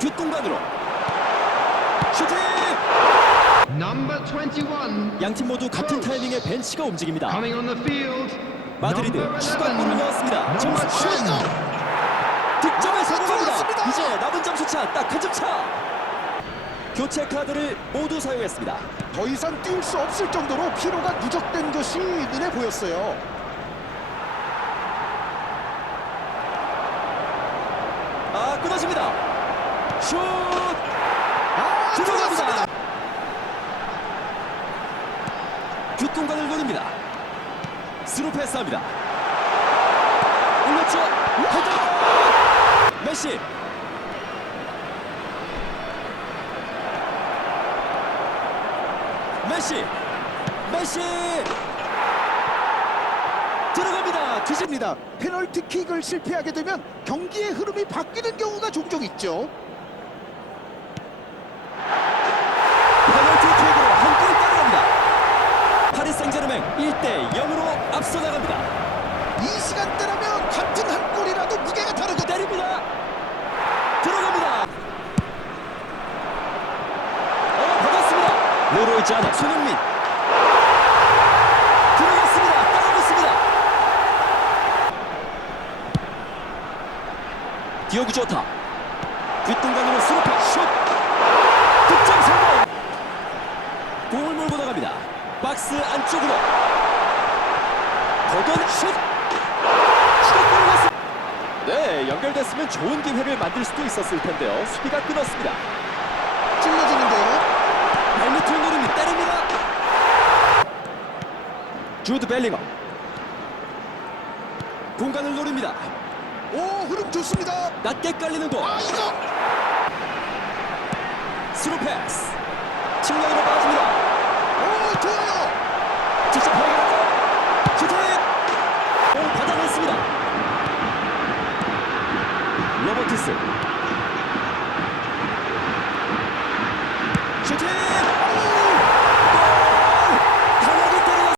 뒷공간으로 슈팅! Number 21 양팀 모두 같은 타이밍에 벤치가 움직입니다. 마드리드 추가골을 11. 넣었습니다. 점수 슛! 10. 득점에 성공합니다. 이제 남은 점수 차 딱 한 점 차. 교체 카드를 모두 사용했습니다. 더 이상 뛸 수 없을 정도로 피로가 누적된 것이 눈에 보였어요. 아 끊어집니다. 슛! 아, 들어갑니다. 뒷공간을 노립니다. 스루 패스합니다. 올렸죠. 헤더! 메시. 메시. 메시. 들어갑니다. 뒤집 입니다. 페널티킥을 실패하게 되면 경기의 흐름이 바뀌는 경우가 종종 있죠. 페널티킥으로 한 골 따라갑니다. 파리 생제르맹 1대 0으로 앞서 나갑니다. 이 시간대라면 같은 한 골이라도 무게가 다르고 때립니다. 들어갑니다. 어, 받았습니다. 레로이 자나 손흥민. 들어갔습니다. 따라붙습니다. 디오구 좋다. 뒷공간으로 스루파 슛. 득점 성공. 공을 몰고 나갑니다. 박스 안쪽으로. 거건 슛. 추가골을 넣었습니다. 네, 연결됐으면 좋은 기회를 만들 수도 있었을 텐데요. 수비가 끊었습니다. 찔러지는데요. 발밑을 노립니다. 때립니다. 주드 벨링엄. 공간을 노립니다. 오 흐름 좋습니다. 낮게 깔리는 공. 아 이거 스루 패스. 측면으로 빠집니다. 오 좋아요. 직접 해결하죠. 슈팅! 공